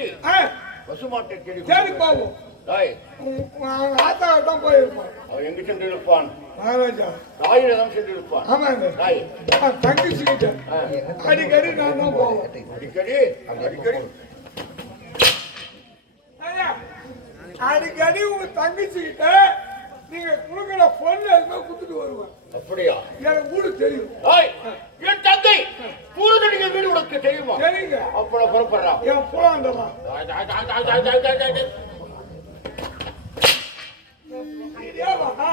விட்டு பசுமாட்டை தேடி தேடி போவோம். ஆத்தாவை தான் போயிருப்பான். அவன் எங்க சென்று இருப்பான்? மகாராஜா தாயில தான் சென்று இருப்பான். ஆமாங்க. தங்கச்சிக்கிட்ட அடிக்கடி நான் தான் போவோம். அடிக்கடி அடிக்கடி உங்க தங்கச்சிக்கிட்ட நீங்க குடுக்கிற பொண்ணு எதுவுமே குடுத்துட்டு வருவேன். அப்படியா? எனக்கு வீடு தெரியும். என் தங்கை பூரதடிங்க வீடு உனக்கு தெரியுமா? தெரியுங்க. அப்பட புறப்படுறா. என் புலாண்டமா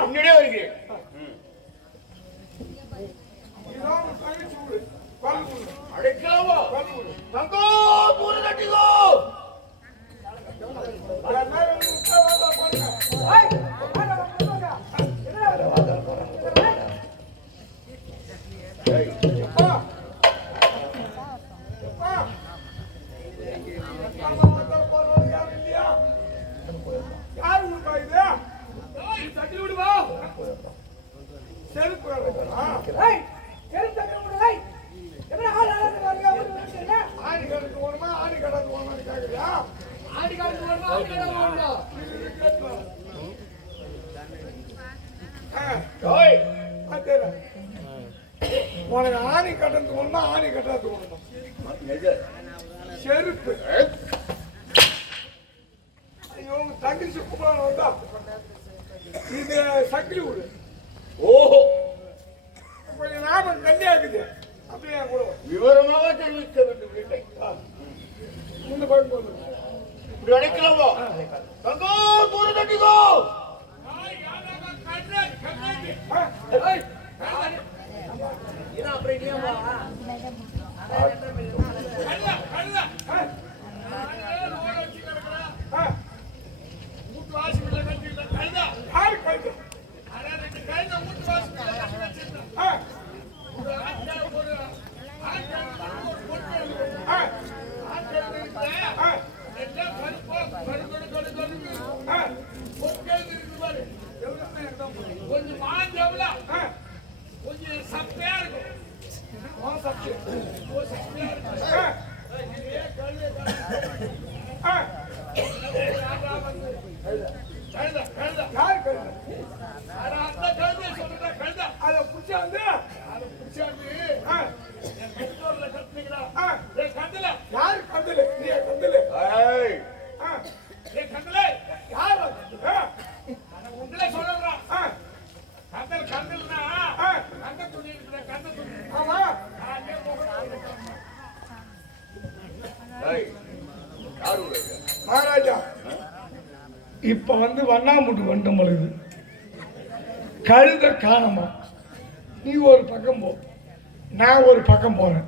முன்னாடியே வருகிறேன். அடைக்கலாமா தங்கோ பூரதடிங்கோ உனக்கு ஆணி கட்டது ஒண்ணா ஆணி கட்டாது ஒண்ணா செருப்பு. ஐயோ தங்கச்சி கூப்பிடான வந்தா இது சக்கிலி விடு. ஓஹோ கொஞ்சம் ஞாபகம் கண்டியா இருக்குது. அப்படியே கூட விவரமாக தெரிவிக்க வேண்டும். வீட்டை இந்த பக்கம் போது இப்படி அடைக்கலாமா தங்கோ பூரதடிங்கோ கொஞ்சம் மாஞ்சவள கொஞ்சம் சப்பையா இருக்கும். அதை பிடிச்சாந்து யாரு கந்தல நீ கந்தல கந்தல யார் உங்களே சொல்றான். கந்தல் கந்தல்னா கந்த துணி இருக்கிற கந்த துணி. ஆமா மகாராஜா இப்ப வந்து வண்ணாமுட்டு வண்டம் பொழுது கழுத காணமா. நீ ஒரு பக்கம் போ, நான் ஒரு பக்கம் போறேன்.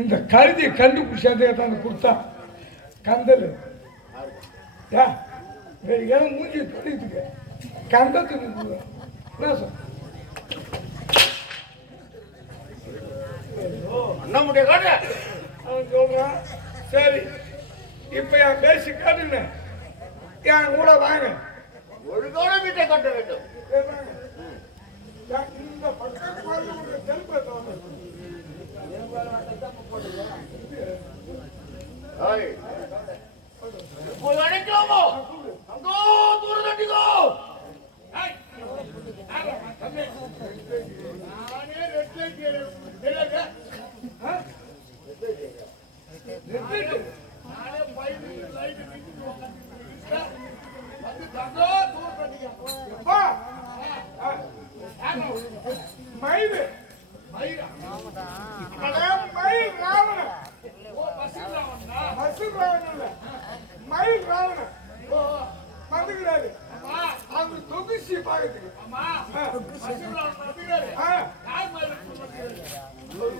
இந்த கழுதியை கண்டுபிடிச்சாதே தான் கொடுத்தா கந்தல் மூஞ்சி தொழித்துக்க கந்தத்துக்கு என்ன சொல் அவன் சொல்றான். சரி இப்ப என் பேசி காட்டுங்க, என் கூட வாங்க. ஒழுங்கான வீட்டை கட்ட வேண்டும். இந்த பக்கத்து செல்பை அடைக்கலாமோ அங்கோ தூரதடிங்கோ மயில் மயில் ராவணன் மசூர் ராவணன் மயில் ராவணன் வந்துக்கிறாரு. அவங்க தொகுசி பாக்கிறதுக்கு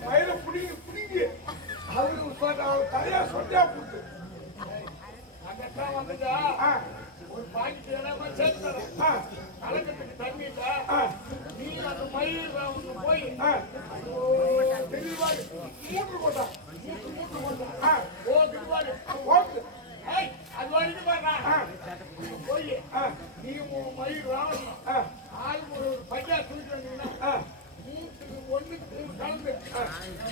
மயில புடிங்கி புடிங்கி அவருக்கு அவர் தலையா சொன்னா போட்டு வந்துட்டா ஒரு பாக்கெட் எல்லாமே சேர்த்து கலக்கத்துக்கு தண்ணி நீ அந்த மயில் போய் தெளிவாக மூன்று போட்டா மூன்று போட்டா ஓ திருவாரு ஓட்டு அது வரைக்கும் பாருங்க போய் நீ மயில் ராவணம் ஆள் ஒரு பையா தூக்கிட்டு வந்தீங்கன்னா மூட்டுக்கு ஒண்ணுக்கு மூணு கலந்து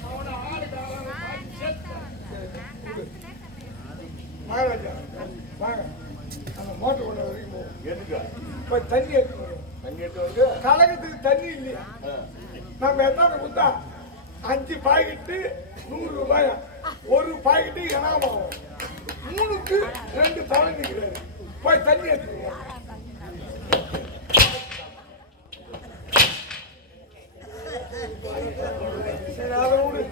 அவனை ஆளுக்கு சேர்த்து மகாராஜா வாங்க அந்த மோட்டர் கொண்டு வரைக்கும் போவோம். எதுக்கு போய் தண்ணி எடுத்து வரும். தண்ணி எடுத்து வந்து கலகத்துக்கு தண்ணி இல்லையா? நம்ம என்ன கொடுத்தா 5 பாக்கெட்டு 100 ரூபாய், ஒரு பாக்கெட்டு இனாமாகும். 3க்கு 2 தலை நிற்கிறாரு. போய் தண்ணி எடுத்துருவோம். சரி அதை விடு,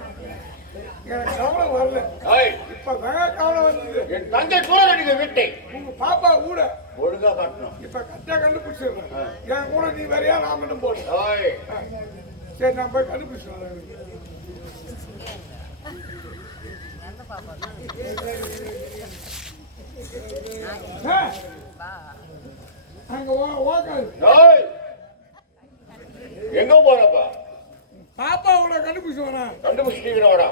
எனக்கு கவனம் வரல. ஏய், இப்ப வேக கவனம் வந்தது. என் தங்கை சூழலடிக்க வீட்டை உங்க பாப்பா கூட ஒழுங்கா காட்டணும். இப்ப கரெக்டா கண்டுபிடிச்சிடுறேன். என் கூட நீ வரையா நான் மட்டும் போடு. ஏய், சரி நான் போய் கண்டுபிடிச்சிடுறேன். அங்க ஓக்காது ஏய், எங்க போறப்பா? பாப்பாவோட கண்டுபிடிச்சு வரேன். கண்டுபிடிச்சிட்டீங்கடா.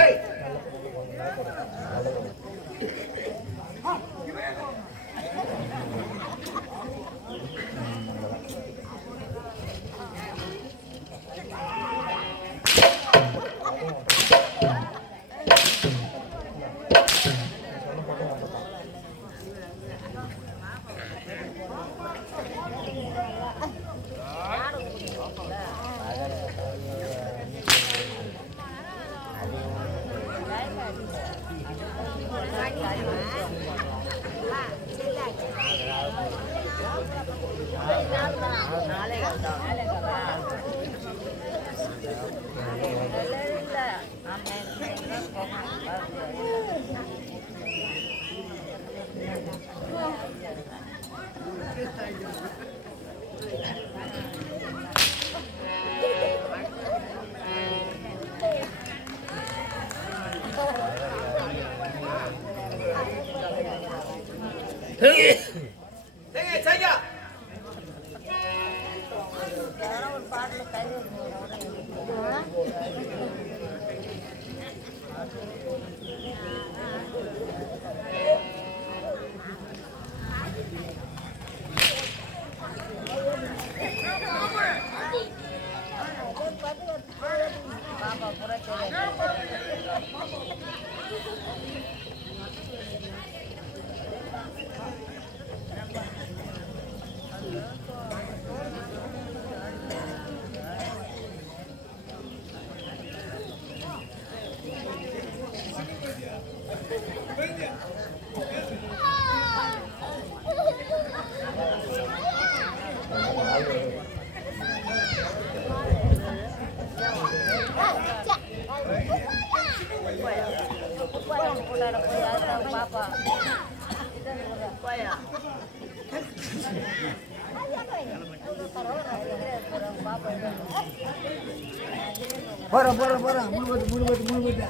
ஏய், போறேன் போறேன் போறேன் மூணு பத்து கேக்குதா?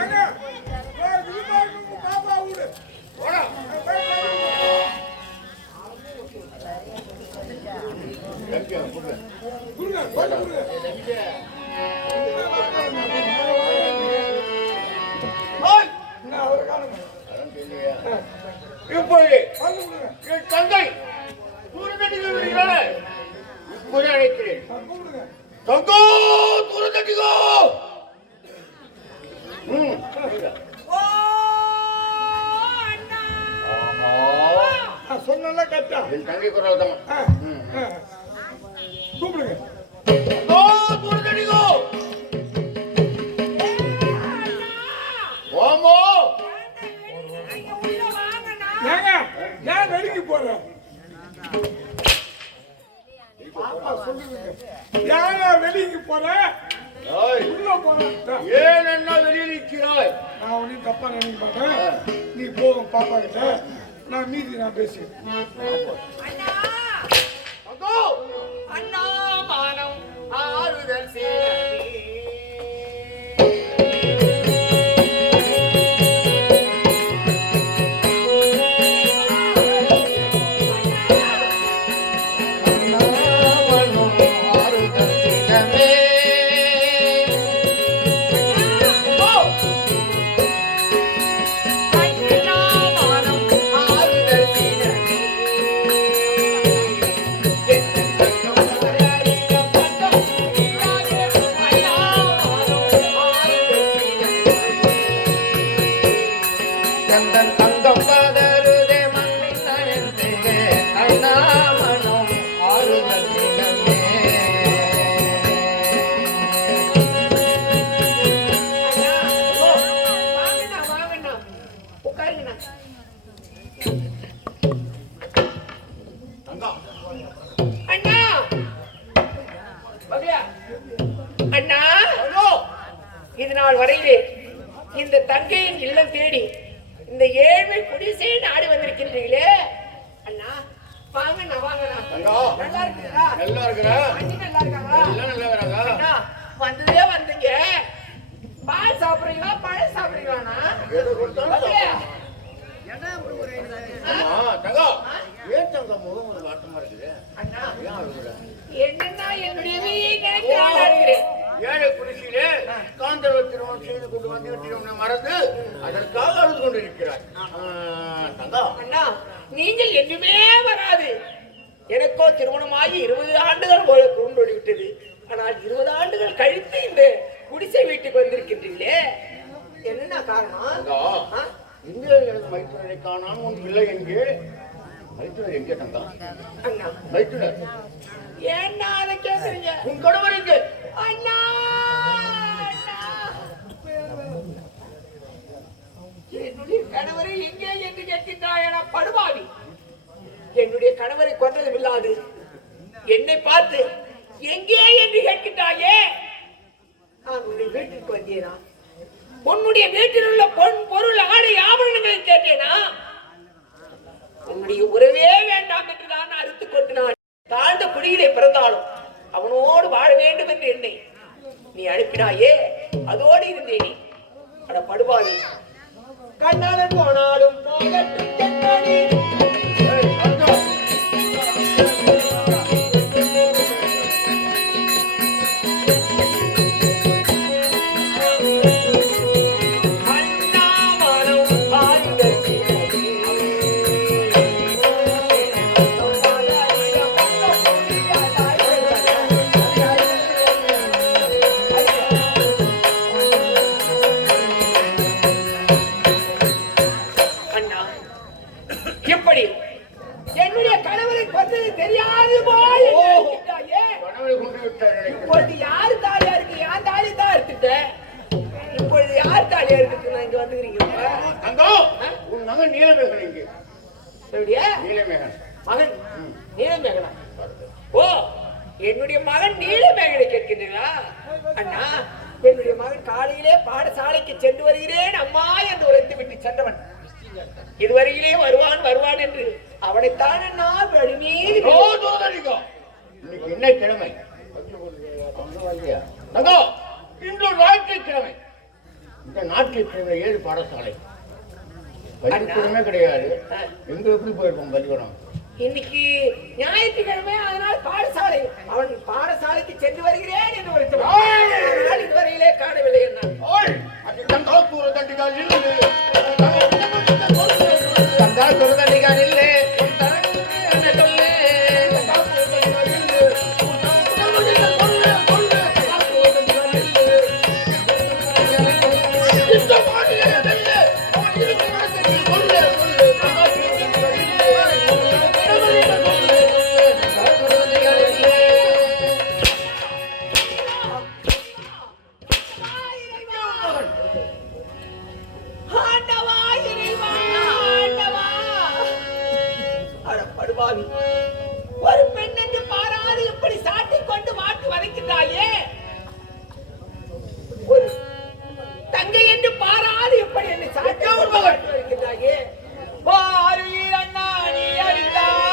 ஏங்க, விருந்தாளிக்கு இப்பொழுது வந்து விடுங்க. என் தங்கை தூரதடிகள் வருகிறாள். இப்போது அழைக்கிறேன். கூப்பிடுங்க. தங்கோ தூரதடிகோ. நான் சொன்னல கரெக்டா. என் தங்கை குரல் தான். கூப்பிடுங்க. தங்கோ தூரதடிகோ. ஓமோ ஏங்க ஏன் வெளிக்கு போற? பாப்பா சொல்லுங்க. ஏன் வெளிக்கு போற? ஏய், உள்ள போறேன். ஏன் என்ன வெளியே நிற்கிறாய்? நான் ஒன்னும் தப்பா நினைக்க மாட்டேன். நீ போகும் பாப்பா கிட்ட. நான் மீதி நான் பேசுறேன். தங்கோ அண்ணா மானம் ஆறுதல் சேரவே கந்தன் அங்கம் பதறுதே மண்ணின் நனைந்தே அண்ணாமனம் ஆறுதல் தினமே. வாங்கண்ணா உட்காருங்கண்ணா. அண்ணா பகையா அண்ணா இது நாள் வரையிலே இந்த தங்கையின் இல்லம் தேடி இந்த ஏழ்மை குடிசை நாடு வந்திருக்கின்றீங்களே அண்ணா. வாங்கண்ணா வாங்கண்ணா. தங்கோ நல்லா இருக்குங்களா? நல்லா இருக்கிற அண்ணி நல்லா இருக்காங்களா? எல்லாம் நல்லா வராதா? அண்ணா வந்ததே வந்தீங்க. பால் சாப்பிடுறீங்களா பழம் சாப்பிடுறீங்களாண்ணா? எது கொடுத்தாலும் பகையா? ஆமா தங்கோ ஏன் தங்க முகம் ஒரு வாட்டமா இருக்குது? அண்ணா ஏன் அழுகுற? என்னன்னா என்னுடைய இருக்கிறேன். ஏழை குடிசையிலே காந்தர்வ திருமணம் செய்து கொண்டு வந்து விட்டு மறந்து அதற்காக அழுது கொண்டிருக்கிறார். தங்கா அண்ணா நீங்கள் என்றுமே வராது. எனக்கோ திருமணமாகி 20 ஆண்டுகள் போல கொண்டு விட்டது. ஆனால் 20 ஆண்டுகள் கழித்து இந்த குடிசை வீட்டுக்கு வந்திருக்கின்றீங்களே, என்ன காரணம்? தங்கா ஆ? இங்கே எனக்கு மைத்துனரை காணாம உன் பிள்ளை எங்கே? மைத்துனர் எங்கே தங்கா? அண்ணா மைத்துனர் ஏன்னா அதை கேக்குறீங்க? உன் கணவர் எங்கே? அண்ணா அண்ணா. என்னுடைய கணவரை எங்கே என்று கேட்கின்றாயனா படுபாவி. என்னுடைய கணவரை கொன்றதும் இல்லாது என்னை பார்த்து எங்கே என்று கேட்கின்றாயே. நான் உன்னுடைய வீட்டிற்கு வந்தேனா? உன்னுடைய வீட்டில் உள்ள பொன் பொருள் ஆடை ஆபரணங்களை கேட்டேனா? உன்னுடைய உறவே வேண்டாம் என்று நான் அறுத்துக் கொட்டினான். தாழ்ந்த குடியிலே பிறந்தாலும் அவனோடு வாழ வேண்டும் என்று என்னை நீ அனுப்பினாயே, அதோடு இருந்தேனே. அட படுபாவி, கண்ணாளன் போனாலும் போகட்டும் கண்ணாடி. எப்படி என்னுடைய கணவரை கொண்டது தெரியாது போய் கணவரை கொண்டு விட்டார். இப்பொழுது யாரு தாலியா இருக்கு? என் தாலி தான் எடுத்துட்டேன். இப்பொழுது யார் தாலியா இருக்கு? நான் இங்க வந்துக்கிறீங்க. தங்கா உன் மகன் நீலமேகன் எங்கே? என்னுடைய நீலமேகன் மகன் நீலமேகனா? ஓ, என்னுடைய மகன் நீலமேகனை கேட்கின்றீங்களா? அண்ணா, என்னுடைய மகன் காலையிலே பாடசாலைக்கு சென்று வருகிறேன் அம்மா என்று உரைத்து விட்டு சென்றவன். இதுவரையிலே வருவான் வருவான் என்று அவனைத்தான் நான் வழிமீறி இன்னைக்கு என்ன கிழமை? தங்கா இன்று ஞாயிற்றுக்கிழமை. இந்த ஞாயிற்றுக்கிழமை 7 பாடசாலை பள்ளிக்கூடமே கிடையாது. எங்க எப்படி போயிருப்போம் பள்ளிக்கூடம்? இன்னைக்கு ஞாயிற்றுக்கிழமை, அதனால் பாடசாலை. அவன் பாடசாலைக்கு சென்று வருகிறேன் என்று உரைத்தவன். இதுவரையிலே காணவில்லை என்ன? அது தங்கா தூர தண்டிகள் தங்கா ஒரு பெண் என்று பாராது இப்படி சாட்டிக் கொண்டு மாட்டி வதைக்கின்றாயே, ஒரு தங்கை என்று பாராது இப்படி என்னை சாட்டி வதைக்கின்றாயே. பாரீர் அண்ணா நீ அடித்தார்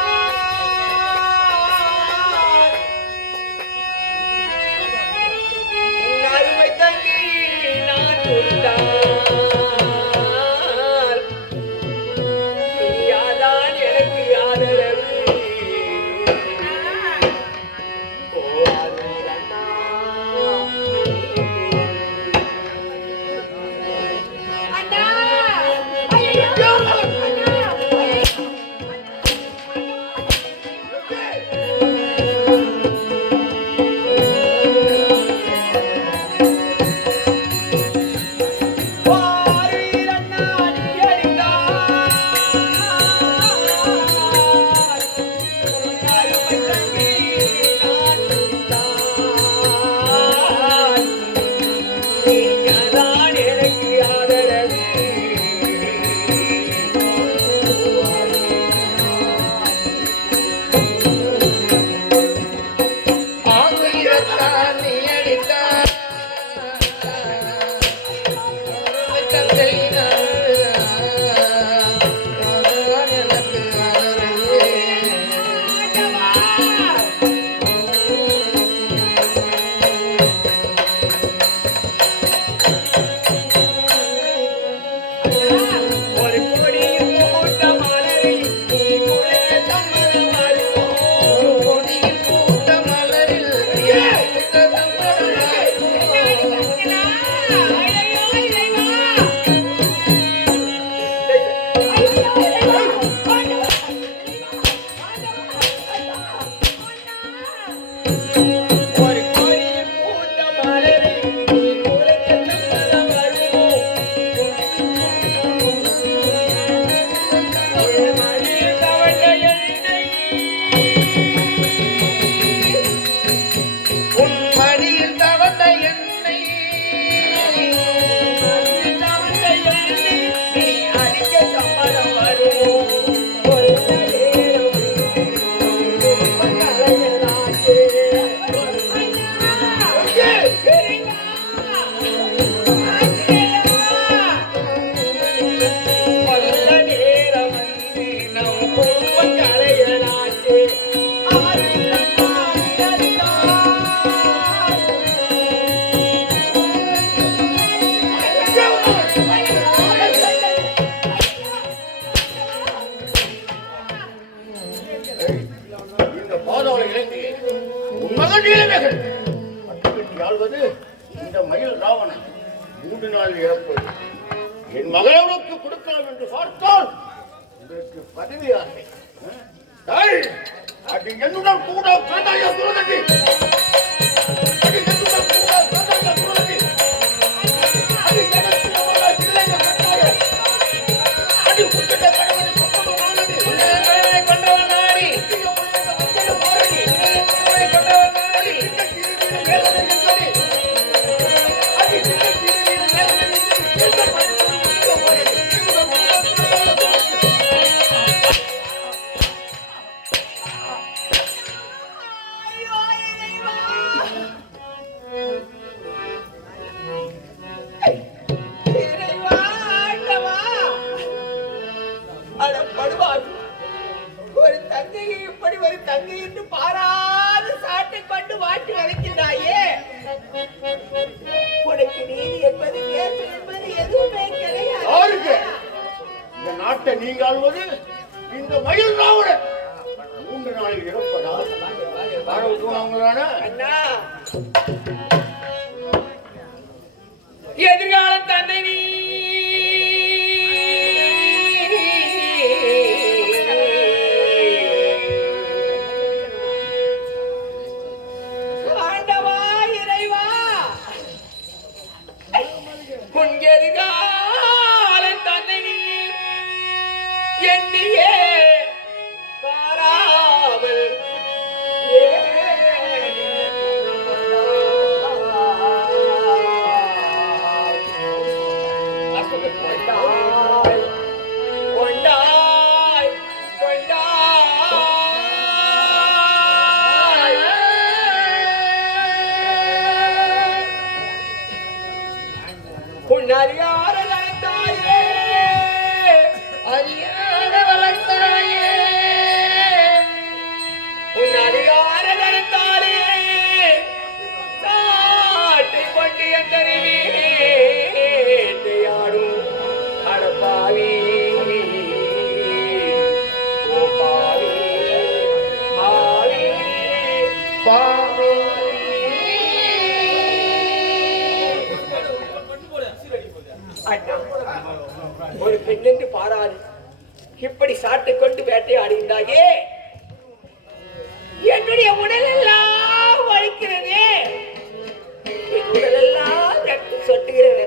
உன் அருமை தங்கை நான் துடித்தார், யாதான் எனக்கு ஆதரவு. பாரீர் அண்ணா அண்ணா ஐயோ அண்ணா பாரீர் அண்ணா நீ அடித்தார் உன் அருமை தங்கை நான் துடித்தார், நீங்கதான் எனக்கு ஆதரவு. ஆங்கிலத்தான் நீ அடித்தார் தந்தை எனக்கு ஆதரவு. ஒரு கொடியில் பூத்த மலரை நீ குளிக்க சம்மதம் வருவோம். கொடியில் பூத்த மலரில் ஒரு கொடியில் பூத்த மலரை நீ குளிக்க சம்மதம் வருவோம். உன் மடியில் தவழ்ந்த என்னை உன் மடியில் தவழ்ந்த என்னை மடியில் தவழ்ந்த என்னை நீ அடிக்க சம்மதம் வருவோம். ஒரு நேரம் கலைஞனாச்சே. நல்ல நேரம் வந்து நம் குடும்பம் கலையனாச்சே. இந்த பாதாள இலங்கையை உன் மகன் நீலமேகன் கட்டுக்கட்டி ஆள்வது இந்த மயில் ராவணன் 3 நாள் இறப்பது. என் மகளை உனக்கு கொடுக்கலாம் என்று பார்த்தால் உங்களுக்கு பதவி ஆசை. அது என்னுடன் கூட பிறந்தாய குருதட்டி, அது என்னுடன் கூட பிறந்தாய குருதட்டி, அது எனக்கு எவ்வளவு பிள்ளைங்க பெற்றாய, அது உன்கிட்ட கடவுளை கொண்டவன் நானடி, கடவுளை கொண்டவன் நாடி, கடவுளை கொண்டவன் நாடி, வேதனை என்றடி, அது இறைவா, ஆண்டவா, அட படுவாவி, ஒரு தங்கையை இப்படி ஒரு தங்கை என்று பாராது சாட்டிக் கொண்டு வாட்டி வதைக்கின்றாயே. உனக்கு நீதி என்பது நேர்மை என்பது எதுவுமே யாருக்கு? கிடையாது. இந்த நாட்டை நீங்க ஆள்வது இந்த மயில் ராவணன் 3 நாளில் இறப்பதால் அவங்களான அண்ணா, எதிர்காலம் தன்னை நீ ஆண்டவா, இறைவா, உன் எதிர்காலம் தன்னை நீ எண்ணியே பாராமல் ஒரு பெண் என்று பாராது இப்படி சாட்டை கொண்டு வேட்டையாடுகின்றாயே, என்னுடைய உடல் எல்லாம் வலிக்கிறது, என் உடல் எல்லாம் ரத்தம் சொட்டுகிறது.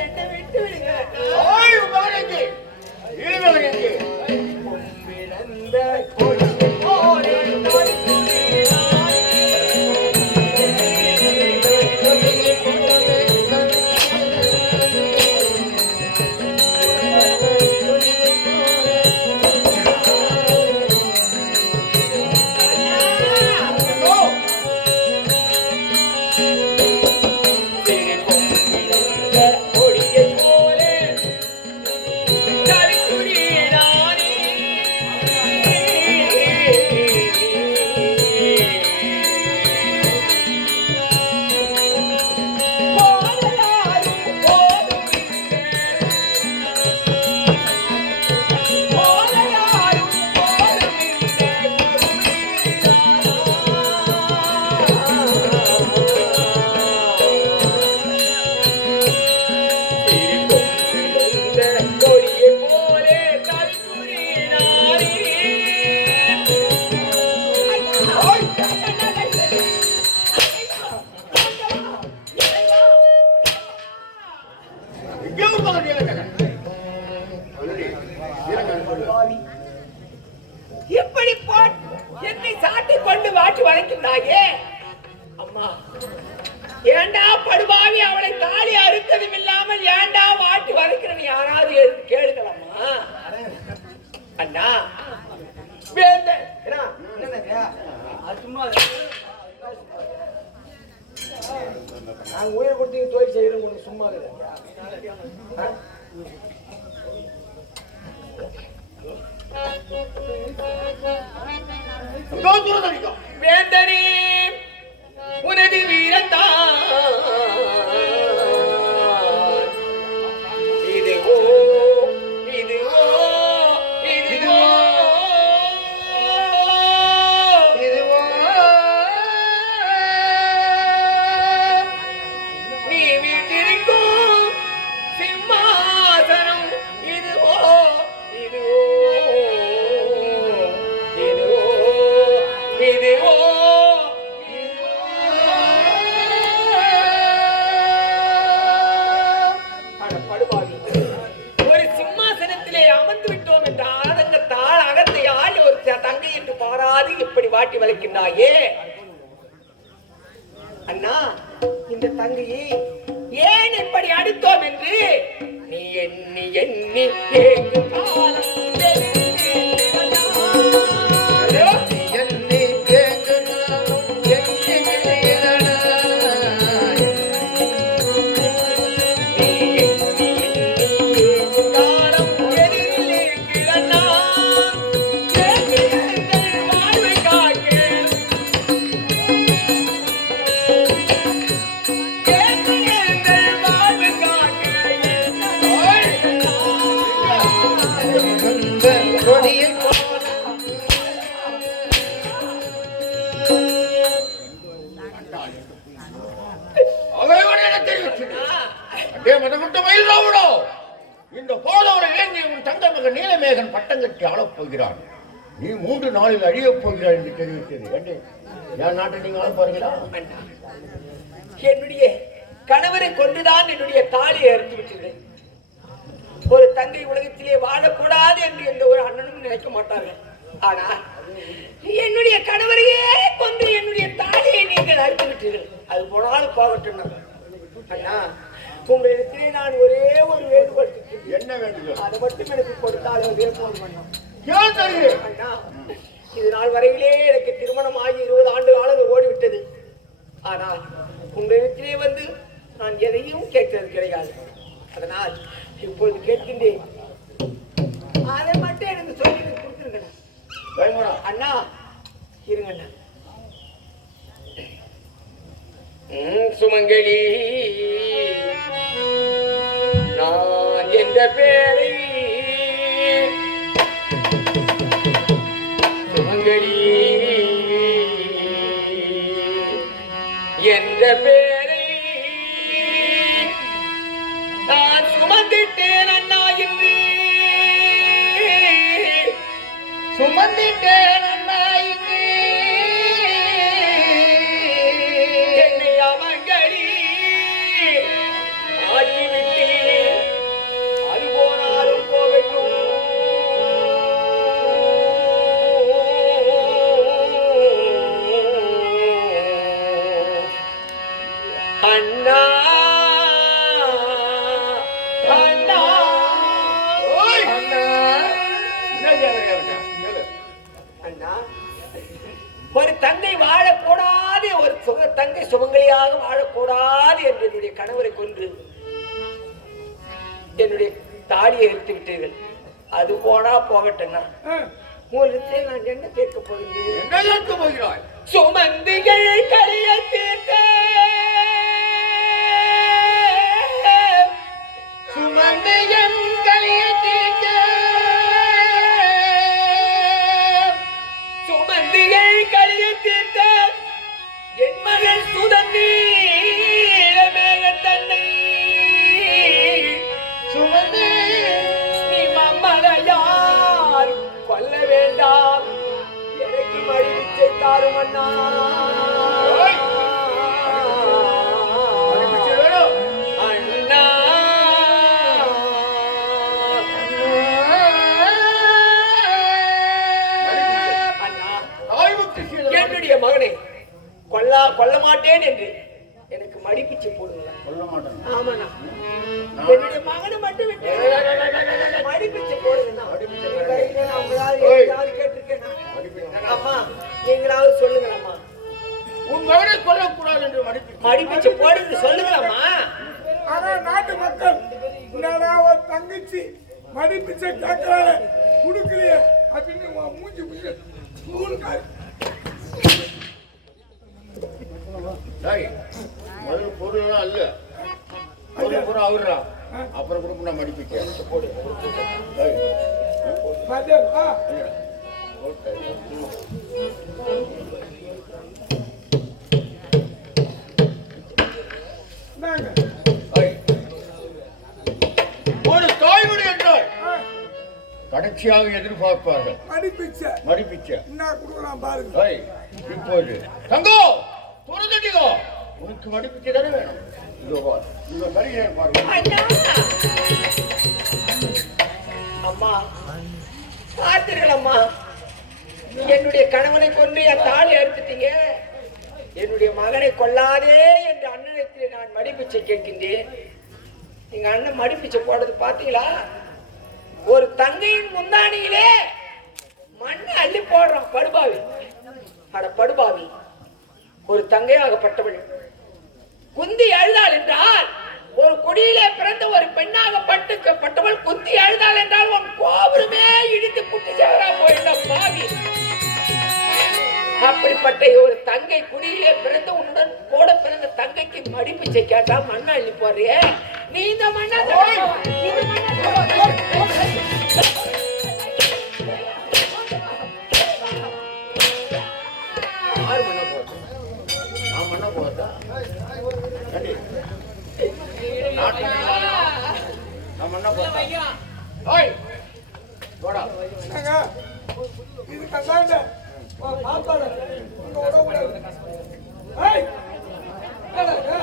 என்னை விட்டு விடுங்க. எப்படி என்னை சாட்டி கொண்டு வாட்டி வளைக்கின்றாயே அம்மா, ஏண்டா படுபாவி, அவளை தாலி அறுத்ததும் இல்லாமல் ஏண்டா வாட்டி வளைக்கிறன்னு யாராவது கேளுங்களம்மா. அண்ணா நான் உயிர் கொடுத்து தொழில் செய்யறேன், ஒண்ணு சும்மா வேந்தனே உனது வீரத்தான் இதுவோ இதுவோ இதுவோ இதுவோ நீ வீட்டிற்கும் சிம்மாசனம் இதுவோ இதுவோ இதுவோ இதுவோ ஒரு சிம்மாசனத்திலே அமர்ந்து விட்டோம் என்ற ஆதங்கத்தால் அகத்தையால் ஒரு தங்கை என்று பாராது இப்படி வாட்டி வளைக்கின்றாயே அண்ணா. இந்த தங்கையை ஏன் இப்படி அடித்தோம் என்று நீ எண்ணி எண்ணி ஏங்கும் காலம் இந்த போதோட இளைஞ உன் தங்க மகன் நீலமேகன் பட்டம் கட்டி ஆளப் போகிறான். நீ 3 நாளில் அழியப் போகிறாய் என்று தெரிவித்தது. என் நாட்டை நீங்க ஆள போறீங்களா? என்னுடைய கணவரை கொண்டுதான் என்னுடைய தாலியை அறுத்து விட்டேன். ஒரு தங்கை உலகத்திலே வாழக்கூடாது என்று எந்த ஒரு அண்ணனும் நினைக்க மாட்டார்கள். ஆனா என்னுடைய கணவரையே கொண்டு என்னுடைய தாலியை நீங்கள் அறுத்து விட்டீர்கள். அது போனாலும் போகட்டும். அண்ணா, உங்களிடத்திலே நான் ஒரே ஒரு வேண்டுகோள். என்ன வேண்டுகோள்? அதை மட்டும் எனக்கு கொடுத்தால் அதே போல் பண்ணோம். அண்ணா, இது நாள் வரையிலே எனக்கு திருமணம் ஆகி 20 ஆண்டு காலம் ஓடிவிட்டது. ஆனால் உங்களிடத்திலே வந்து நான் எதையும் கேட்கிறது கிடையாது. அதனால் இப்பொழுது கேட்கின்றேன், அதை மட்டும் எனக்கு சொல்லி கொடுத்துருங்க அண்ணா. இருங்கண்ணா. சுமங்கலி நான் என்ற பேரை சுமங்கலி என்ற பேரை நான் சுமந்து வந்துட்டேன் அண்ணா இங்கு என்னை அவங்களி ஆக்கிவிட்டு அது போனாலும் போகட்டும் அண்ணா அண்ணா ஓய்! அண்ணா என்ன தேவையா இருக்கா? கேளு. அண்ணா ஒரு தங்கை வாழக்கூடாது ஒரு தங்கை சுமங்கலியாக வாழக்கூடாது என்று என்னுடைய கணவரை கொன்று என்னுடைய தாலியை எடுத்து விட்டீர்கள் அது போனா போகட்டும்னா உங்களுக்கு நான் என்ன கேட்க போகிறேன் என்ன கேட்க போகிறாய்? சுமந்திகள் கரைய தீர்த்த சுமந்தியம் கரைய தீர்த்த சுமந்திகள் கரைய தீர்த்த என் மகள் சுதந்தீரமேக தன்னை சுமந்து நீ மம்மலையார் கொல்ல வேண்டாம் எனக்கு மழிவிச்சை தாரும் அண்ணா ஓய்! மடிப்பிச்சை வேணும். அண்ணா அண்ணா தாய்வுக்கு சீதனம். என்னுடைய மகனை கொல்ல மாட்டேன் என்று எனக்கு மடிப்பிச்சு போடுங்களேன் சொல்ல மாட்டேன். ஆமாண்ணா என்னுடைய மகனை மட்டும் விட்டு மடிப்பிச்சு போடுங்கண்ணா கையில நான் உங்களால கேட்டிருக்கேன் அம்மா நீங்களாவது சொல்லுங்களம்மா உன் மகனை கொல்லக்கூடாது என்று மடிப்பிச்சு. மடிப்பிச்சு போடுங்க சொல்லுங்களம்மா ஆனா நாட்டு மக்கள் என்னடா ஒரு தங்கச்சி மடிப்பிச்ச கேட்கறாங்க குடுக்கலையே அப்படின்னு உன் மூஞ்சி புடிச்சு ஸ்கூலுக்கு டேய், முதல்ல பொருள்லாம் அல்ல. பொருள் பூரா அவுடுறா. அப்புறம் கூட நான் மடிப்பிக்க போடு. டேய், மதியம் இல்லைடா. ஓகே. நாங்க டேய். ஒரு தாய்மொழி என்றால் கடைசியாக எதிர்பார்ப்பார்கள் மடிப்பிச்ச மடிப்பிச்ச. என்ன கொடுக்குறான் பாருங்க டேய், இப்போது தங்கோ துறந்துட்டியோ உனக்கு மடிப்பிச்சை தானே வேணும். இதோ பார், இதோ தருகிறேன் பாருங்க. அண்ணா அம்மா பார்த்தீர்கள் அம்மா என்னுடைய கணவனை கொண்டு என் தாலி அறுத்துட்டீங்க என்னுடைய மகனை கொல்லாதே என்று அண்ணனத்திலே நான் மடிப்பிச்சை கேட்கின்றேன் எங்க அண்ணன் மடிப்பிச்சை போடுறது பாத்தீங்களா ஒரு தங்கையின் முந்தானியிலே மண்ணை அள்ளி போடுறான் படுபாவி அட படுபாவி ஒரு தங்கையாகப்பட்டவள் குந்தி அழுதாள் என்றால் ஒரு குடியிலே பிறந்த ஒரு பெண்ணாகப்பட்டவள் குந்தி அழுதாள் என்றால் உன் கோபுரமே இடித்து குட்டி சேவரா போயிட்ட பாவி அப்படிப்பட்ட ஒரு தங்கை குடியிலே பிறந்த உன்னுடன் கூட பிறந்த தங்கைக்கு மடிப்பிச்சை கேட்டா மண்ணை அள்ளி போறியே நீ இந்த மண்ணை யார் மண்ண போட்டா? நான் மண்ண போட்டா? ஏண்டி? நான் மண்ண போட்டா? ஓய், போடா. நாங்க இது கண்டாண்ட பாப்பாடு உங்க உடம்புல ஏய் என்னடா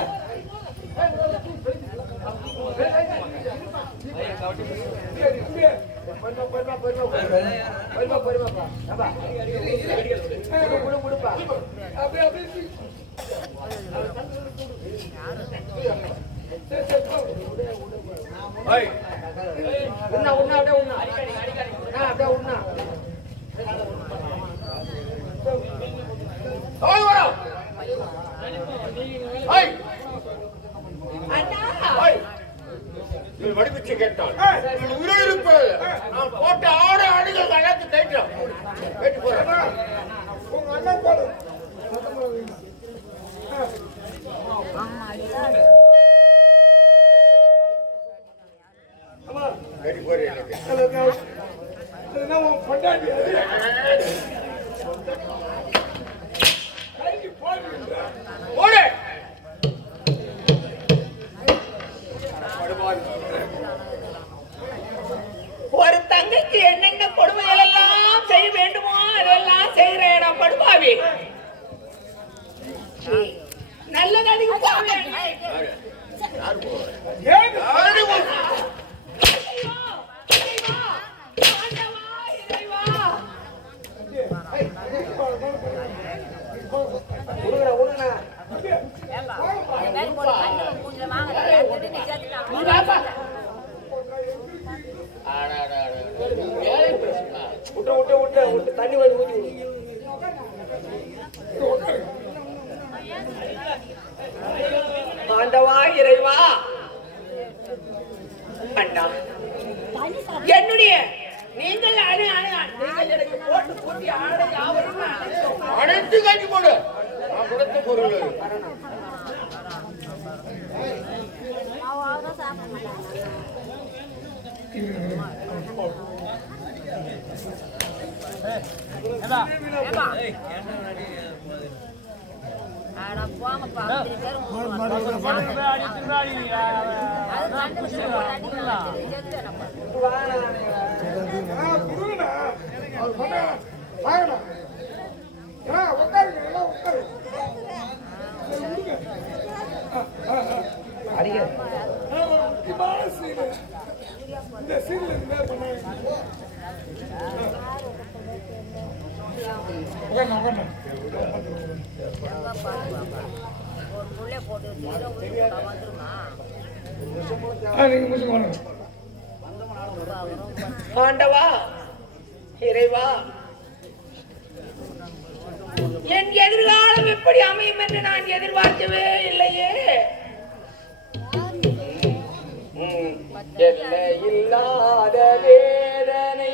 ஓய், உண்ணா உண்ணா அப்படியே உண்ணா அப்படியே உண்ணா ஓய், வாடா. ஓய், அண்ணா ஓய். இவள் மடிப்பிச்சை கேட்டாள். இவள் உயிரோடு இருப்பது. நான் போட்ட ஆடு ஆடுகள் எல்லாத்தையும் தைக்கிறோம். கேட்டு போறேன். உங்க அண்ணன் போடு அம்மா கேட்டு போறேன் எனக்கு. அதுனா உன் பொண்டாட்டி அது கைக்கு போடுங்க போடு. ஒரு தங்கைக்கு என்னென்ன கொடுமைகள் எல்லாம் செய்ய வேண்டுமோ படுபாவி நல்ல நடிகை போவே யாரு போவாரு? ஏன் யாரு போவாரு? விடுங்கண்ணா விடுங்கண்ணா வேலை பேசுமா? விட்டு தண்ணி வாங்கி ஊற்றி விடுங்க ஆண்டவா இறைவா அண்ணா என்னுடைய நீங்கள் நீங்கள் எனக்கு போட்டு கூட்டி ஆடை யாவரும் அனைத்து காட்டி போடு. நான் கொடுத்த பொருள் குருங்கண்ணா அவர் பண்ண வாங்கண்ணா உட்காருங்க எல்லாம் உட்காரு சரி, விடுங்க. முக்கியமான சீனு இந்த சீன்ல இந்த மாதிரி பண்ணாங்க நீங்க முடிச்சுட்டு வாங்க. ஆண்டவா இறைவா என் எதிர்காலம் எப்படி அமையும் என்று நான் எதிர்பார்க்கவே இல்லையே எல்லை இல்லாத வேதனை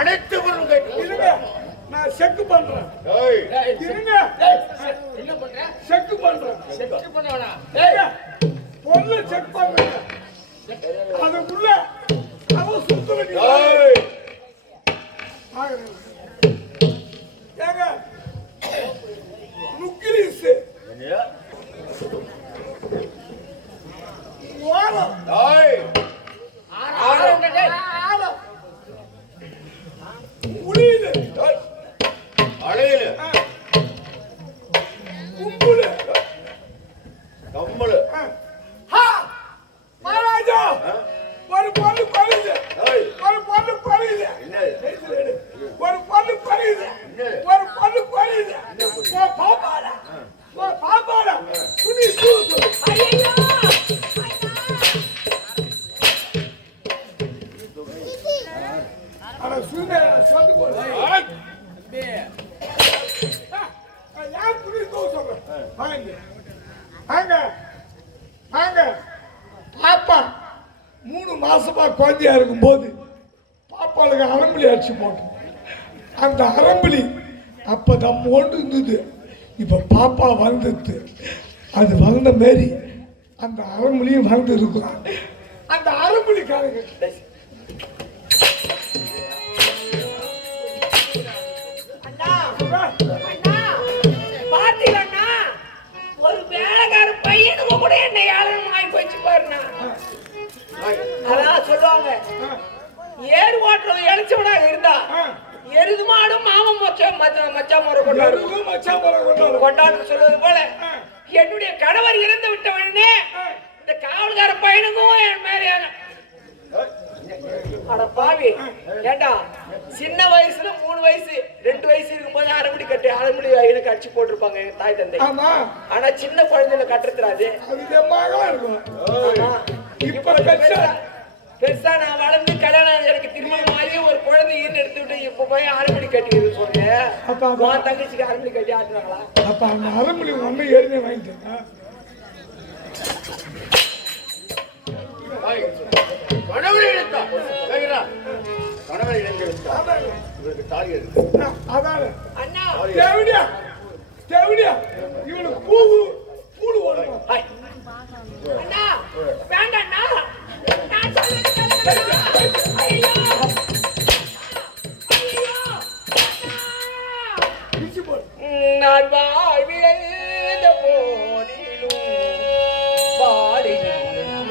அனைத்து பொருளும் கேட்டு இருங்க, நான் செக் பண்றேன். ஏய், இருங்க, என்ன பண்ற செக் பண்றேன். செக் பண்ணவனா ஏங்க, பொருளை செக் பண்றேன். அதுக்குள்ள அவன் சுத்த வேண்டிய ஏய், ஏங்க, நுக்கிலீஸ் என்னையா? வாரம் ஏய், புளியில ஏய், அலையில கும்புல கம்மலு மகாராஜா ஆ? ஒரு பொண்ணு பழுது, ஏய், ஒரு பொண்ணு பழுது, என்னது? ஒரு பொண்ணு பழுது, ஒரு பொண்ணு பழுது. பாப்பாடா பாப்பாடா துணி தூசு. ஆனா சுண்ண சொத்து போல யார் துணி தூசு சொல்றேன். வாங்க வாங்க வாங்க. பாப்பா 3 மாசமா குழந்தையா இருக்கும்போது பாப்பாளுக்கு அரம்புலி அடிச்சு போட்டோம். அந்த அரம்புலி அப்ப நம்ம ஒன்று இருந்தது. இப்ப பாப்பா வளர்ந்துட்டு அது வளர்ந்த மாரி அந்த அரம்புலியும் வளர்ந்து இருக்கும். அந்த அரம்புலிக்காரங்க அண்ணா அண்ணா பாத்தீங்களா ஒரு வேலைக்கார பையனுக்கு கூட என்ன ஏழனம் ஆகி போச்சு பாருண்ணா. அதான் சொல்லுவாங்க ஏறு ஓட்டுறது இழைச்சவனாக இருந்தா எருது மாடும் மாமன் மச்சான் முறை கொண்டாடு சொல்வது போல என்னுடைய கணவர் இறந்து விட்டவனே இந்த காவல்கார பையனுக்கும் என் மேலையான அட பாவி ஏண்டா சின்ன வயசுல 3 வயசு 2 வயசு இருக்கும்போது அரைமுடி எனக்கு அடிச்சு போட்டிருப்பாங்க எங்க தாய் தந்தை. ஆமா ஆனா சின்ன குழந்தைல கட்டுறாது இருக்கும். இப்ப பெருசா நான் வளர்ந்து கல்யாணம் எனக்கு திருமணம் ஆகி ஒரு குழந்தை ஈர்ந்து எடுத்து விட்டு இப்ப போய் அரைமுடி கட்டிக்கிறது சொன்னேன். தங்கச்சிக்கு அரைமுடி கட்டி ஆட்டுனாங்களா? அப்ப அந்த அரைமுடி ஒண்ணு ஏறினே வாங்கிட்டேன். கணவரை இழுத்தா கேக்குறா? கணவரை இழுத்தா இவருக்கு தாலி இருக்கு. அதான அண்ணா தேவடியா தேவடியா இவனுக்கு பூவு பூடு ஓடணும். அண்ணா வேண்டாண்ணா நான் சொல்றது கேளுங்க. ஐயோ ஐயோ பிச்சு போடு. நான் வாழ்விழந்த போதிலும் பாடுகின்ற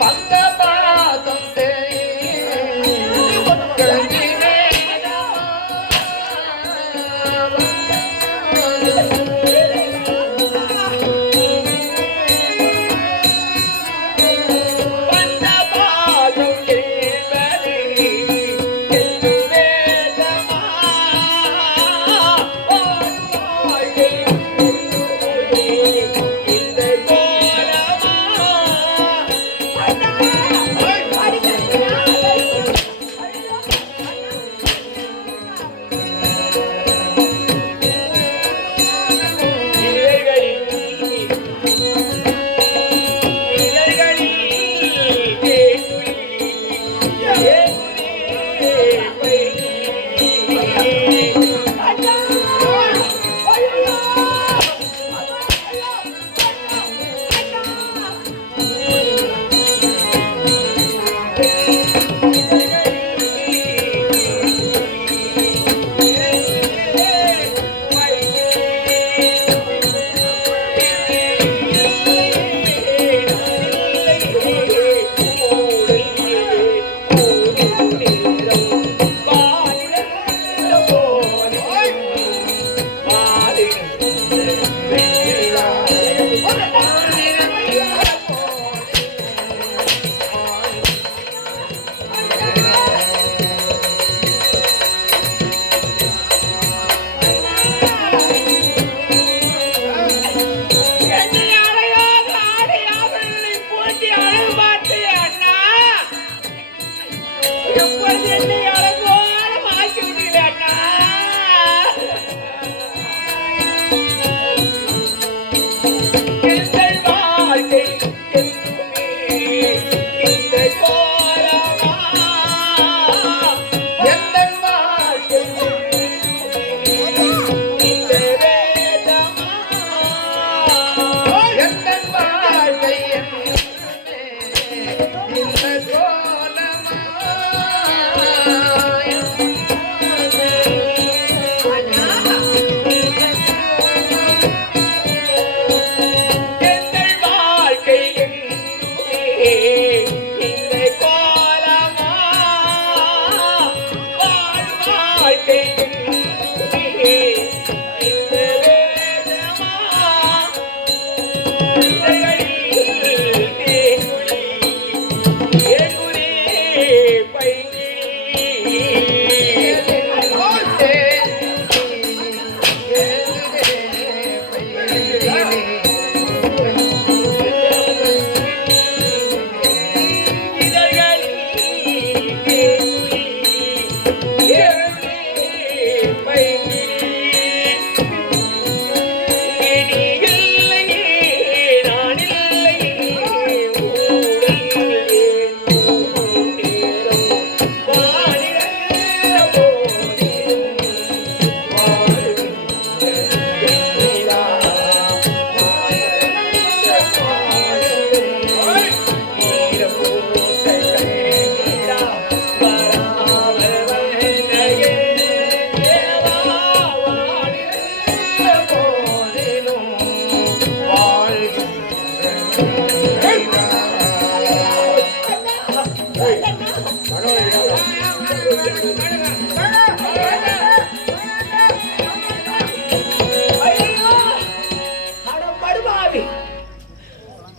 பந்த பாதம்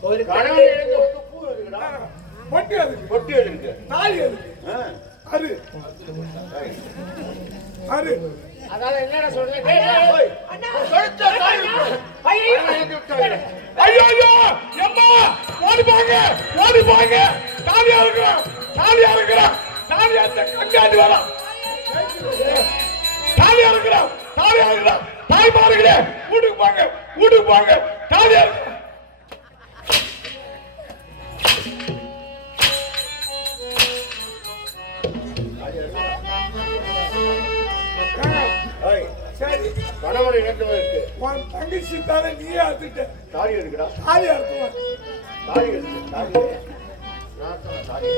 ஒரு கணவன் இழந்த ஒரு பூ இருக்குடா. பொட்டி அதுக்கு பொட்டி இருக்கு. தாலி அதுக்கு அது அது அதால என்னடா சொல்றேன்? சொடுத்த தாலி இருக்கு. ஐயோ ஐயோ ஐயோ எம்மா ஓடி போங்க தாலியா இருக்கிறோம் தாலியா இந்த கங்காடி வரா தாலியா இருக்கிறோம் தாய் மாறுகிறே வீட்டுக்கு போங்க தாலியா இருக்கிறோம். சரி கணவன் இழந்தவருக்கு உன் தங்கச்சி தானே நீயே அறுத்துட்ட தாலி இருக்குடா. தாலி அறுத்துவன் தாலி இருக்கு. தாலி நான் தான் தாலி.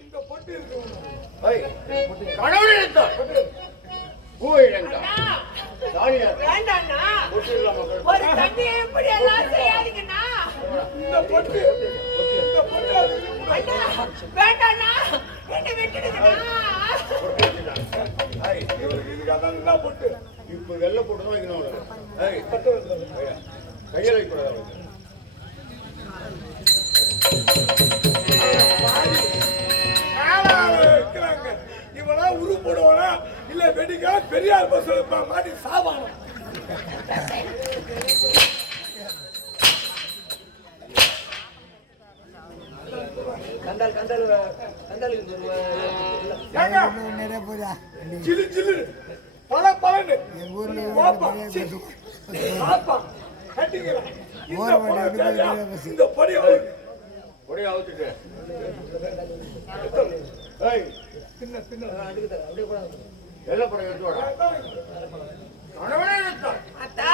இந்த பொட்டி இருக்கு கணவன் இழந்தான் பூ இழந்தான் தாலியா வேண்டாண்ணா பொட்டி இல்லாம ஒரு தண்ணி எப்படி எல்லாம் செய்யாதீங்கண்ணா. இந்த பொட்டு அண்ணா வேண்டாண்ணா, என்னை விட்டுடுங்கண்ணா. இதுக்காக என்ன பொட்டு இப்ப வெள்ளை போட்டு தான் வைக்கணும் அவளுக்கு. ஏய், கையில வைக்கூடாது அவளுக்கு. இருக்கிறாங்க இவனா உரு போடுவானா இல்ல வெடிக்கா பெரியார் பஸ் மாட்டி சாவானா சிலு சிலு பல பலன்னு இந்த படி ஒரே அவுத்துட்டு. ஏய், வெள்ளை படம் எடுத்து வாடா. கணவனே எடுத்தான். அத்தா,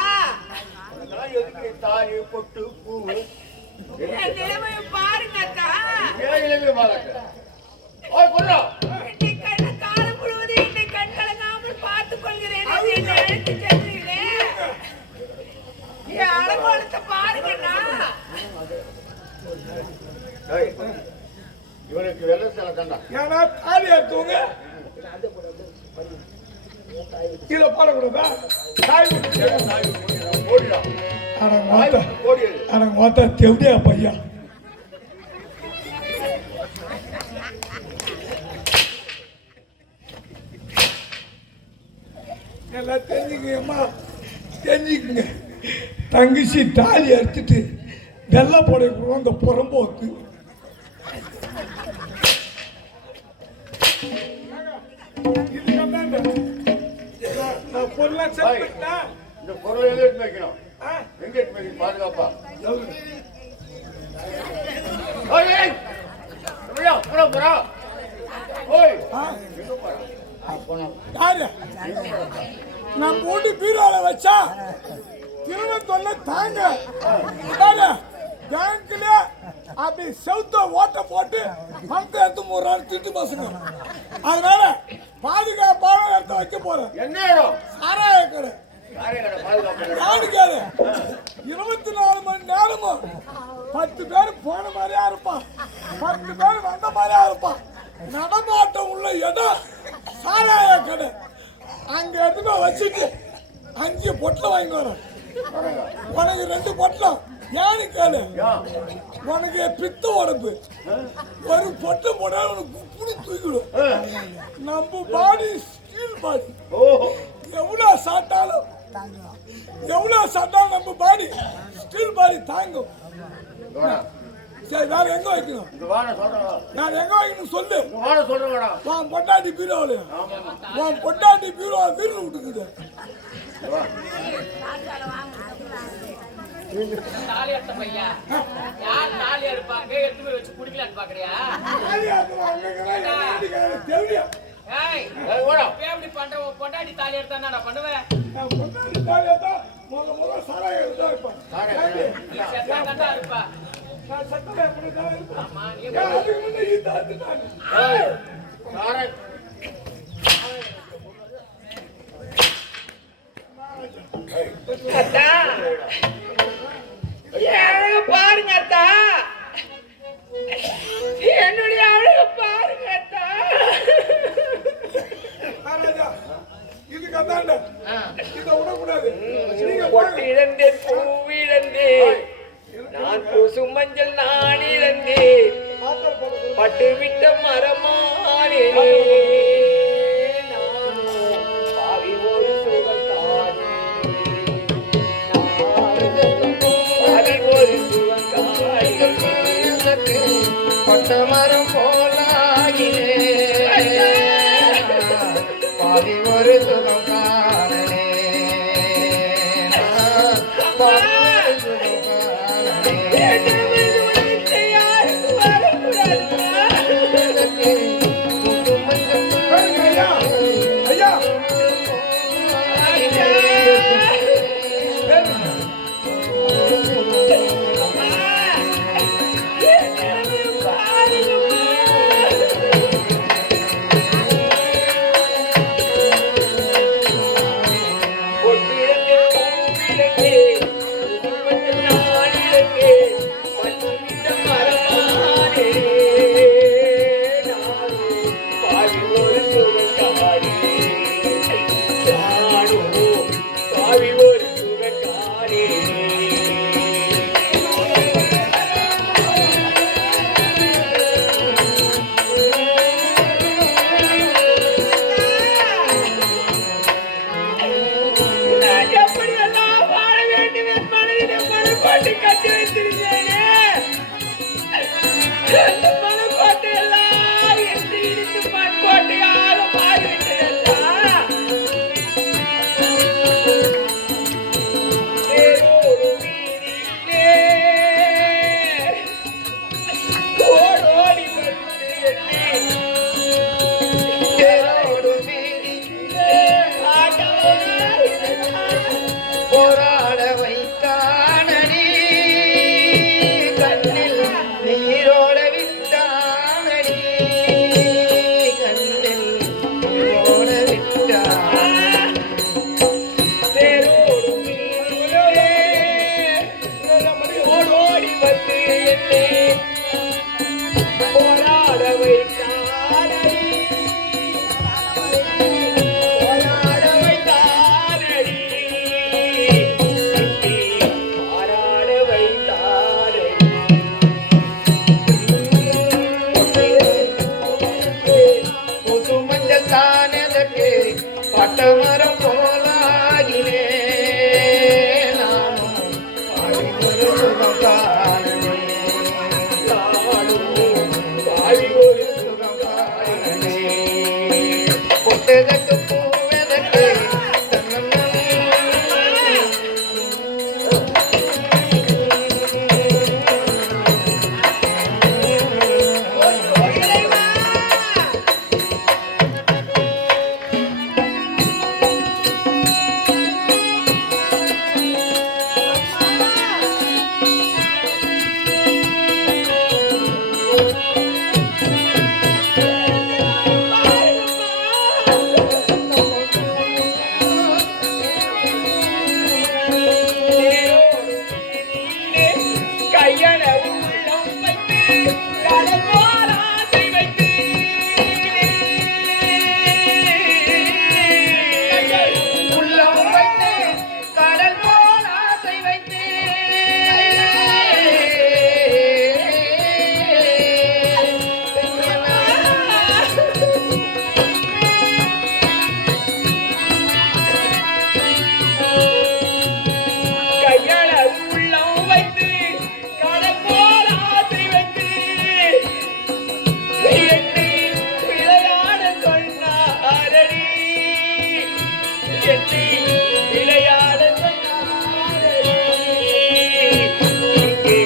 அதெல்லாம் எதுக்கு தாலி பொட்டு பூவு என் நிலைமையை பாருங்க அத்தா. ஏன் இளமையை பார்க்கட்ட? ஓய் கொல்லா. என்னை கண்ட காலம் முழுவதும் என்னை கண் கலங்காமல் பார்த்துக் கொள்கிறேன். என்னை அழைத்து செல்கிறேன். என் அனுபவத்தை பாருங்கண்ணா. ஏய், இவனுக்கு வெள்ளை சேலை தாண்டா. ஏன்னா தாலி எடுத்தவங்க கீழே பாடக்கூடாதா தாய் ஓடிடா. ஓடியது. தெவடியா பையா எல்லாம் தெரிஞ்சுக்கம்மா தெரிஞ்சுக்குங்க. தங்கச்சி தாலி அறுத்துட்டு வெள்ளை போட அந்த புறம்போக்கு நான் பொருளை செட் பண்ணிட்டேன் இந்த பொருளை எங்க எடுத்து வைக்கணும்? எங்க எடுத்து வைக்கணும்? பாதுகாப்பா. ஓய், ஏய், எப்படியா? போடா, போடா. ஓய், எங்க போறா? போனா. யாரு நம்ம வீட்டு பீரோல வச்சா திரும்ப தொல்லை தாங்க பேங்க்ல அப்படி செவுத்த ஓட்ட போட்டு பணத்தை எடுத்து 3 நாள் திட்டு பசங்க. அதனால பாதுகாப்பாக எடுத்து வைக்க போறேன். என்ன இடம்? சாராய கடை யாரே கடை பாதுகாப்பு? யாருக்காரு 24 மணி நேரமும் 10 பேர் போன மாதிரியா இருப்பான், 10 பேர் வந்த மாதிரியா இருப்பான். நடமாட்டம் உள்ள இடம் சாராய கடை. அங்க எடுத்து வச்சுட்டு 5 பொட்டலம் வாங்கி வரேன். உனக்கு 2 பொட்டலம் ஏன்னு கேளு. உனக்கு பித்த உடம்பு ஒரு பொட்டலம் போட உனக்கு புடி தூக்கிடும். நம்ம பாடி ஸ்டீல் பாடி. எவ்வளவு சாப்பிட்டாலும் நம்ம பாடி ஸ்டீல் பாடி தாங்கும். சரி, வேற எங்க வைக்கணும்? நான் எங்க வைக்கணும் சொல்லு. உன் பொண்டாட்டி பீரோல வீடு விட்டுக்குது. தாலி எடுத்த பையா யார் தாலி எடுப்பாங்க? எடுத்து போய் வச்சு குடிக்கலான்னு பாக்குறியா? ஏய், எப்படி பண்ற? பொண்டாட்டி தாலி எடுத்தா என்னடா பண்ணுவேன்? செத்தா இருப்பா. ஆமா, நீ அத்தா, அழக பாருங்க அத்தா, என்னுடைய அழக பாருங்க அத்தா. இதுக்கு அதாண்ட இதை விடக்கூடாது. பொட்டு இழந்தேன், பூ இழந்தேன், நான் பூசு மஞ்சள் நான் இழந்தேன், பட்டு விட்ட மரமானேனே, பாவி ஒரு சுகக்காரி, பாவி ஒரு சுகக்காரி, பட்ட மரம் போலாகினே பாதி ஒரு சுகம் காணனே பாதி ஒரு சுகம் காணனே யாருக்கு வரக்கூடாது. ஐயா ஐயா மனக்கோட்டை கட்டி வைத்திருந்தேனே அந்த மனக்கோட்டை எல்லாம் என்று இருந்து மண்கோட்டையாக மாறிவிட்டதல்லா. வேறொரு வீதியிலே ஓடோடி வந்து என்னை வேறொரு வீதியிலே போராட வைத்தானடி கண்ணில் நீரோட விட்டானடி கண்ணில் நீரோட விட்டான் வேறொரு வீதியிலே ஓடோடி வந்து என்னை போராட வைத்தானடி போராட வைத்தானடி போராட வைத்தானடி புது மஞ்சள் தானதற்கு பட்டமரம் போலாகினே நானும் அடிமுறை சுகம் காணவே வாழி ஒரு சுகம் காணவே பொட்டதற்கு பூவதற்கு கையள உள்ளம் வைத்து கடல் போல் ஆசை வைத்து உள்ளம் வைத்து கடல் போல் ஆசை வைத்து கையள உள்ளம் வைத்து கடல் போல் ஆசை வைத்து என்னை விளையாட சொன்னாரடி என்னை விளையாட சொன்னாரடி இங்கே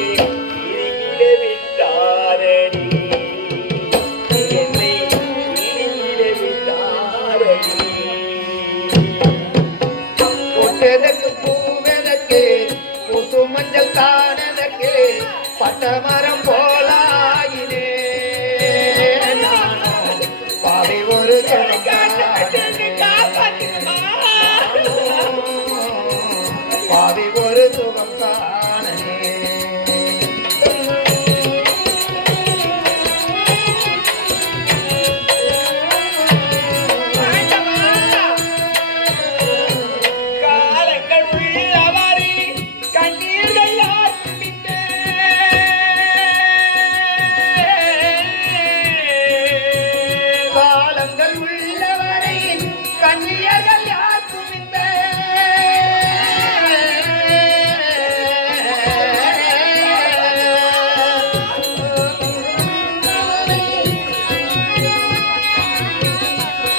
இறுகிட விட்டாரடி என்னை இறுகிட விட்டாரடி பொட்டதற்கு பூவதற்கு புது மஞ்சள் தானதற்கு பட்டமரம் போலாயினே நானும் பாவை ஒரு ஜனம் பாவை ஒரு சுகம் காணனே காலங்கள் உள்ளவரை கண்ணீர்கள் யார் காலங்கள் உள்ளவரை கண்ணியர்கள் யார் குவிந்த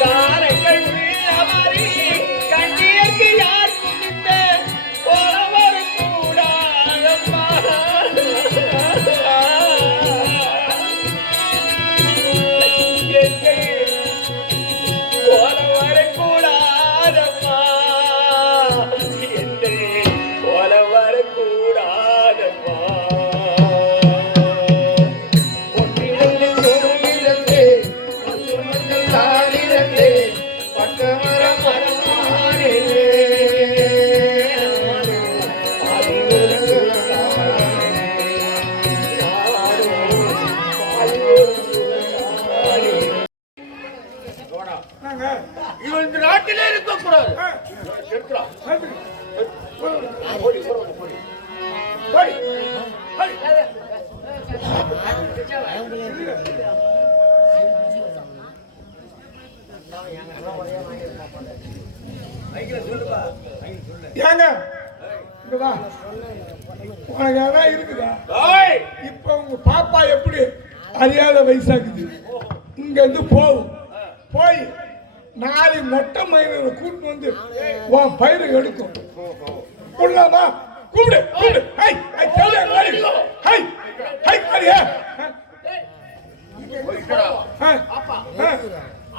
காலங்கள் உள்ளவரை கண்ணீருக்கு யார் குவிந்த போலவர் கூடாதம்மா போலவர் கூடாதம்மா என்னை போலவர் கூடாதம்மா ஒன்றிரண்டு சோமிரண்டு புது மஞ்சள் தானிரண்டு பட்டமரம் மரமானே பாவை ஒரு சுகம் காணனே நாங்க இவன் இந்த நாட்டிலே இருக்கக்கூடாது. இருக்கிறான். போடி, போடி, போடி. போடி. போடி. ஏங்க இங்க வா உனக்கு எதனா இருக்குதா? ஏய், இப்ப உங்க பாப்பா எப்படி அறியாத வயசாக்குது, இங்க இருந்து போகும், போய் நாளை மொட்டை மயில கூட்டு வந்து உன் பயிரை எடுக்கும். உள்ளாமா கூப்பிடு கூப்பிடு. ஹை ஹை கேளு மாரி. ஹை ஹை மாரியா. போய்க்கடா. அப்பா ஹை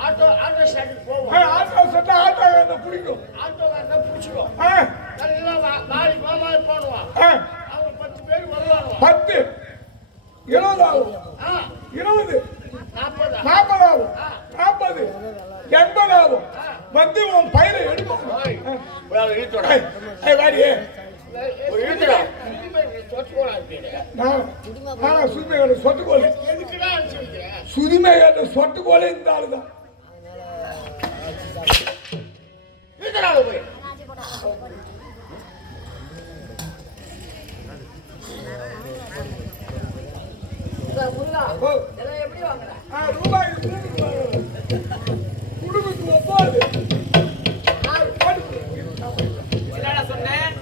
ஆட்டோ ஸ்டாண்டுக்கு போவோம். ஆட்டோ செட்டா ஆட்டோ என்ன பிடிக்கும். ஆட்டோக்காரனை பிடிச்சிடும். ஹை நல்லா நாளைக்கு மாமா போடுவான். ஹை அவங்க 10 பேர் வருவாங்க. 10 20 ஆகும். 20 40 40 ஆகும். 40 80 ஆகும். வந்து உன் பயிரை எடுக்கும். ஏய், போய் அதை இழுத்துடா. ஹை ஹை வாடி. ஒரு இழுத்துடா. நான் சுதிமையோட சொட்டுக்கோள், எதுக்குடா அனுப்பிச்சிருக்கேன்? சுதிமையோட சொட்டுக்கோளே இந்த ஆளுதான். இழுத்துடா போய். முருகா ஓ, எல்லாம் எப்படி வாங்குற? ரூபாய் 3 குடும்பத்துக்கு ஒப்பாது. என்னடா சொன்னேன்?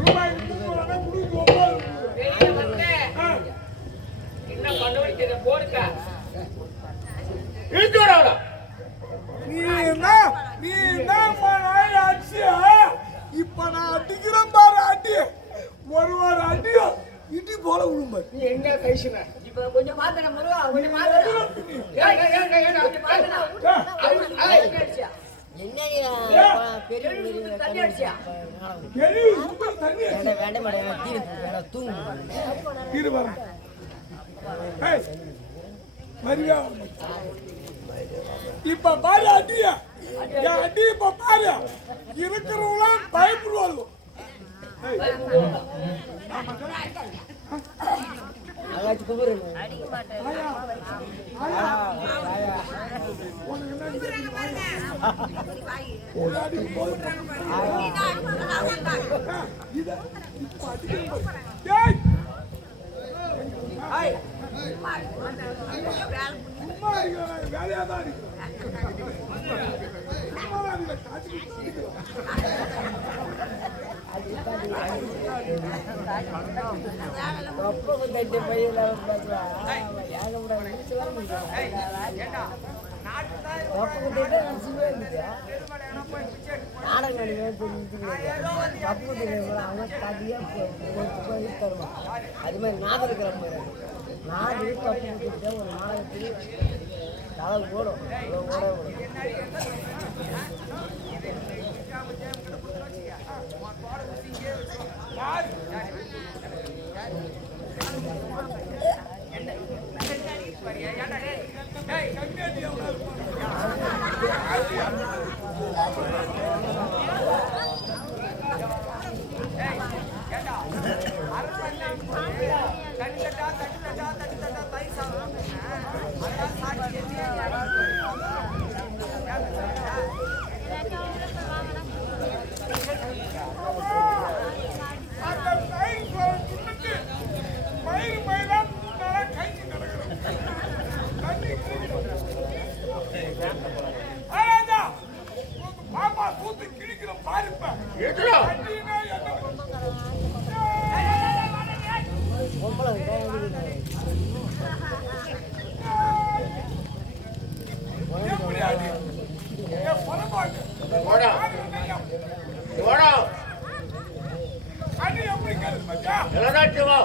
ரூபாய் 3 குடும்பத்துக்கு ஒப்பாது. வெளியே வந்தேன். என்ன பண்ண வைக்கிற போடுக்கா? இழுத்துடா. நீ என்ன நாய் அடிச்சியா? இப்ப நான் அடிக்கிறேன் பாரு அடி. ஒரு வாரம் அடியா இடி போல விழும்ப. நீ எங்க பேசுற? இப்ப கொஞ்சம் மாத்தன முருகா, கொஞ்சம் மாத்தன. கொஞ்சம் மாத்தன. என்ன பெரிய பெரிய தண்ணி அடிச்சியா? தண்ணி வேண்டாம் மேடம், தூங்கு. இரு வரேன். ஏய், மரியா. இப்ப பாரு அடியா. என் அடி இப்ப பாரு. இருக்கிறவங்களாம் பயப்படுவாங்க. அகாச்சு குபுரு. வேலையாதான் ஒப்பம் தட்டு பையில ஏக முடியாது. ஒப்பம் தட்டு நினச்சுமே இருந்துச்சு. நாடகம் நடிகர் தப்பு அவங்க கதையாக தருவான். அது மாதிரி நாடகம் இருக்கிற மாதிரி நாடு தப்பு கொடுத்துட்டு ஒரு நாடகத்துக்கு தலை ஓடும், ஓட ஓடும். பாப்பா கூத்து கிழிக்கிறோம் பாருப்ப. இழுத்துடா. பொம்பளை எப்படி அடி? பரவாயில்ல. வாடா. வாடா. அடி எப்படி கேள்வி பத்தியா? எல்லாராச்சும் வா.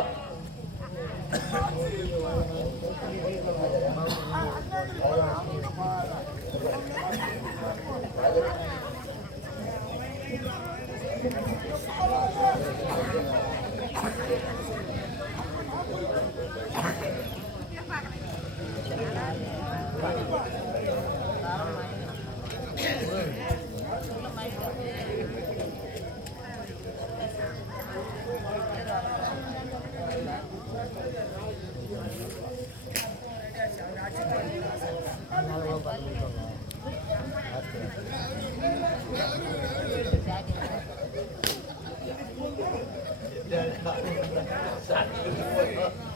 Exactly.